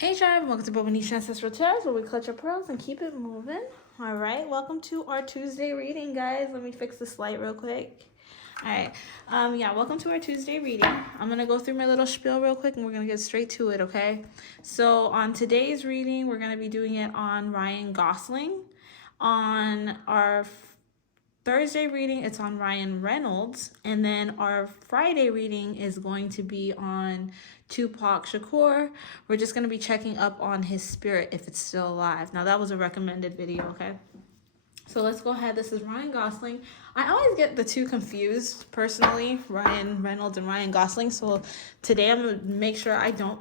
Hey tribe, welcome to Bobo-Nesha Ancestral Tarot, where we clutch our pearls and keep it moving. All right, welcome to our Tuesday reading, guys. Let me fix this light real quick. All right, welcome to our Tuesday reading. I'm gonna go through my little spiel real quick, and we're gonna get straight to it, okay? So on today's reading, we're gonna be doing it on Ryan Gosling. On our Thursday reading, it's on Ryan Reynolds, and then our Friday reading is going to be on Tupac Shakur. We're just going to be checking up on his spirit if it's still alive. Now, that was a recommended video, okay? So let's go ahead. This is Ryan Gosling. I always get the two confused, personally, Ryan Reynolds and Ryan Gosling. So today I'm going to make sure I don't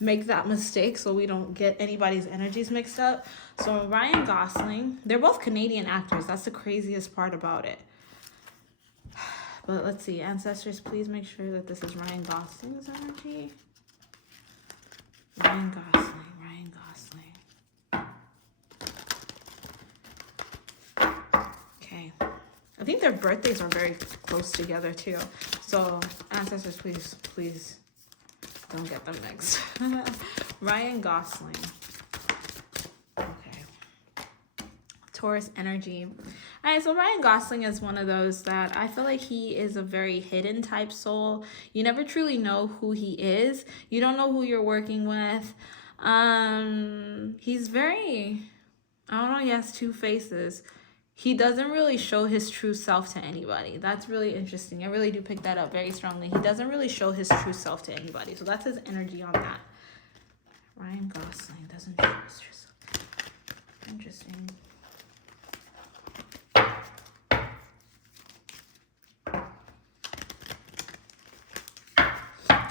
make that mistake so we don't get anybody's energies mixed up. So Ryan Gosling, they're both Canadian actors. That's the craziest part about it. But let's see. Ancestors, please make sure that this is Ryan Gosling's energy. Ryan Gosling. Okay. I think their birthdays are very close together too. So ancestors, please don't get them mixed. Ryan Gosling. Okay. Taurus energy. All right, so Ryan Gosling is one of those that I feel like he is a very hidden type soul. You never truly know who he is. You don't know who you're working with. He's very, I don't know, he has two faces. He doesn't really show his true self to anybody. That's really interesting. I really do pick that up very strongly. He doesn't really show his true self to anybody. So that's his energy on that. Ryan Gosling doesn't show his true self. Interesting.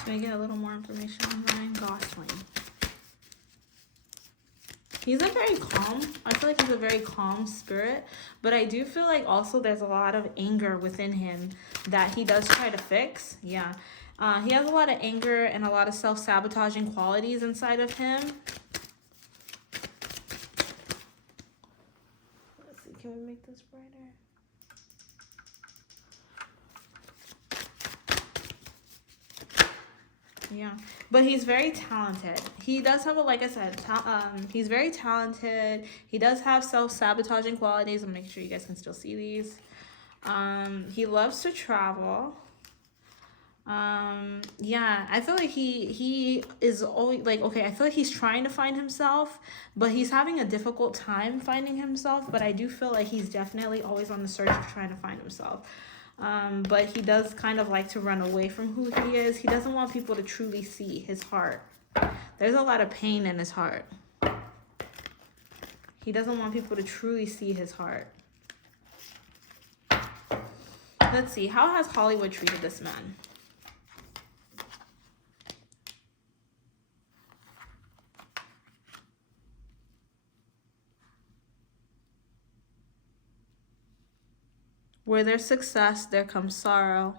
Can I get a little more information on Ryan Gosling? He's a very calm, I feel like he's a very calm spirit, but I do feel like also there's a lot of anger within him that he does try to fix. Yeah. He has a lot of anger and a lot of self-sabotaging qualities inside of him. Let's see, can we make this brighter? Yeah, but he's very talented. He does have like I said, he's very talented. He does have self-sabotaging qualities. I'm making sure you guys can still see these. He loves to travel. Yeah, I feel like he is always like, okay, I feel like he's trying to find himself, but he's having a difficult time finding himself. But I do feel like he's definitely always on the search of trying to find himself. But he does kind of like to run away from who he is. He doesn't want people to truly see his heart. There's a lot of pain in his heart. He doesn't want people to truly see his heart. Let's see. How has Hollywood treated this man? Where there's success, there comes sorrow.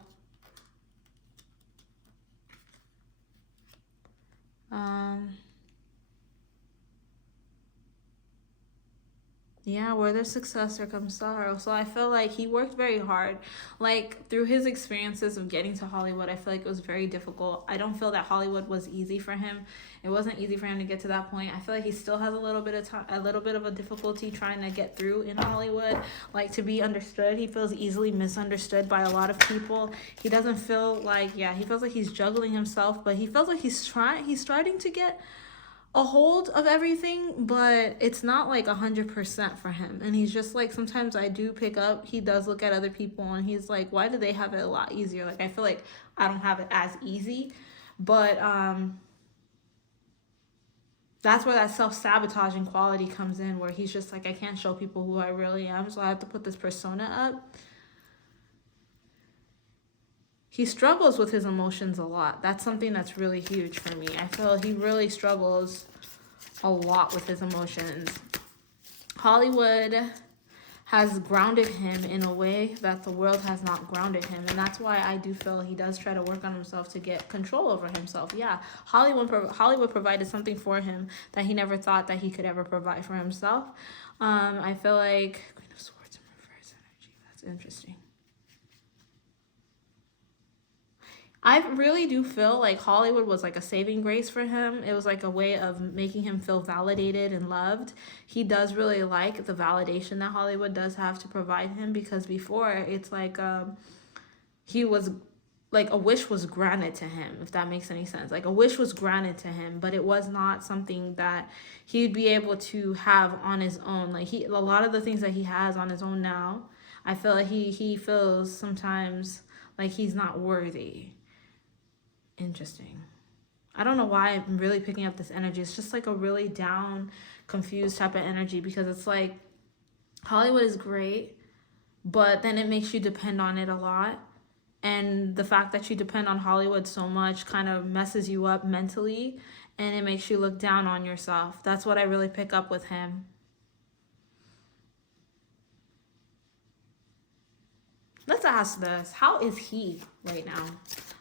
Yeah, where there's success, there comes sorrow. So I feel like he worked very hard. Like, through his experiences of getting to Hollywood, I feel like it was very difficult. I don't feel that Hollywood was easy for him. It wasn't easy for him to get to that point. I feel like he still has a little bit of time, a little bit of a difficulty trying to get through in Hollywood. Like, to be understood, he feels easily misunderstood by a lot of people. He doesn't feel like, yeah, he feels like he's juggling himself, but he feels like he's starting to get a hold of everything, but it's not like 100% for him. And he's just like, sometimes I do pick up, he does look at other people and he's like, why do they have it a lot easier? Like, I feel like I don't have it as easy, but that's where that self-sabotaging quality comes in, where he's just like, I can't show people who I really am, so I have to put this persona up. He struggles with his emotions a lot. That's something that's really huge for me. I feel he really struggles a lot with his emotions. Hollywood has grounded him in a way that the world has not grounded him. And that's why I do feel he does try to work on himself to get control over himself. Yeah, Hollywood provided something for him that he never thought that he could ever provide for himself. I feel like Queen of Swords in reverse energy. That's interesting. I really do feel like Hollywood was like a saving grace for him. It was like a way of making him feel validated and loved. He does really like the validation that Hollywood does have to provide him, because before it's like he was like a wish was granted to him, if that makes any sense. Like a wish was granted to him, but it was not something that he'd be able to have on his own. Like a lot of the things that he has on his own now, I feel like he feels sometimes like he's not worthy. Interesting. I don't know why I'm really picking up this energy. It's just like a really down, confused type of energy, because it's like Hollywood is great, but then it makes you depend on it a lot. And the fact that you depend on Hollywood so much kind of messes you up mentally, and it makes you look down on yourself. That's what I really pick up with him. Let's ask this. How is he right now?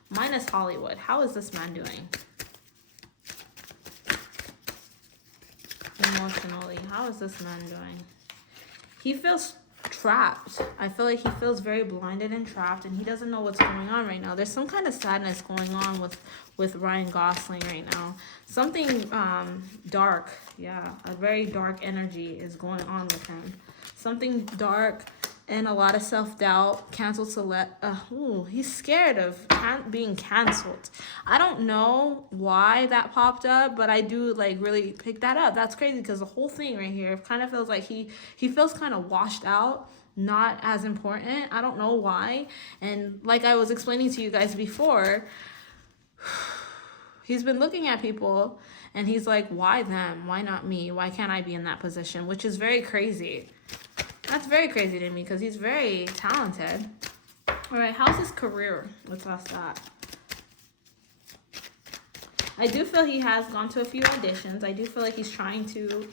Minus Hollywood. How is this man doing? Emotionally. How is this man doing? He feels trapped. I feel like he feels very blinded and trapped, and he doesn't know what's going on right now. There's some kind of sadness going on with Ryan Gosling right now. Something dark. Yeah, a very dark energy is going on with him. Something dark. And a lot of self-doubt, canceled he's scared of being canceled. I don't know why that popped up, but I do like really pick that up. That's crazy, because the whole thing right here kind of feels like he feels kind of washed out, not as important. I don't know why. And like I was explaining to you guys before, he's been looking at people and he's like, why them? Why not me? Why can't I be in that position? Which is very crazy. That's very crazy to me, because he's very talented. All right, how's his career? Let's ask that. I do feel he has gone to a few auditions. I do feel like he's trying to,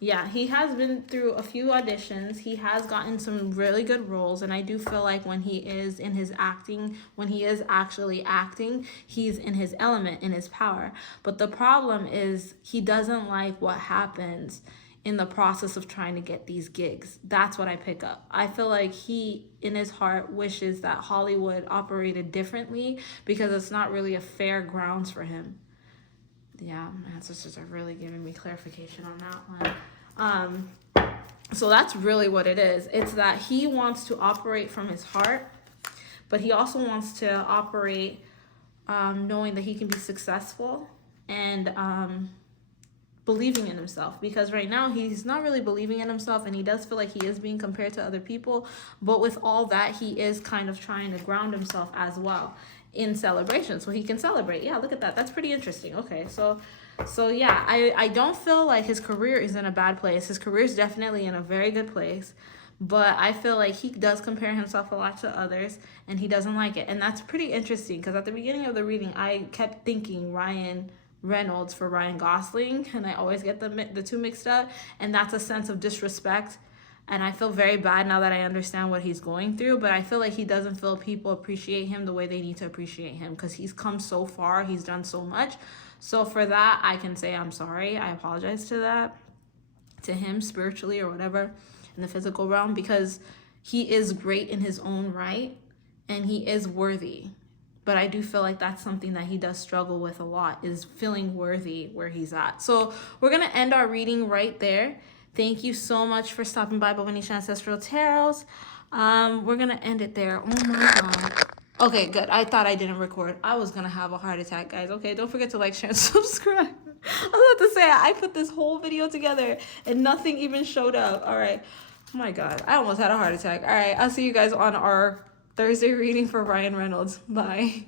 yeah, he has been through a few auditions. He has gotten some really good roles, and I do feel like when he is in his acting, when he is actually acting, he's in his element, in his power. But the problem is he doesn't like what happens in the process of trying to get these gigs. That's what I pick up. I feel like he, in his heart, wishes that Hollywood operated differently, because it's not really a fair grounds for him. Yeah, my ancestors are really giving me clarification on that one. So that's really what it is. It's that he wants to operate from his heart, but he also wants to operate knowing that he can be successful and believing in himself, because right now he's not really believing in himself, and he does feel like he is being compared to other people. But with all that, he is kind of trying to ground himself as well in celebration, so he can celebrate. Yeah, look at that. That's pretty interesting. Okay, so yeah, I don't feel like his career is in a bad place. His career is definitely in a very good place, but I feel like he does compare himself a lot to others, and he doesn't like it. And that's pretty interesting, because at the beginning of the reading, I kept thinking Ryan Reynolds for Ryan Gosling, and I always get the two mixed up, and that's a sense of disrespect, and I feel very bad now that I understand what he's going through. But I feel like he doesn't feel people appreciate him the way they need to appreciate him, because he's come so far, he's done so much. So for that, I can say I'm sorry. I apologize to him spiritually or whatever in the physical realm, because he is great in his own right, and he is worthy. But I do feel like that's something that he does struggle with a lot, is feeling worthy where he's at. So we're going to end our reading right there. Thank you so much for stopping by Bobo-Nesha Ancestral Tarots. We're going to end it there. Oh my God. Okay, good. I thought I didn't record. I was going to have a heart attack, guys. Okay, don't forget to like, share, and subscribe. I was about to say, I put this whole video together and nothing even showed up. All right. Oh my God. I almost had a heart attack. All right. I'll see you guys on our Thursday reading for Ryan Reynolds. Bye.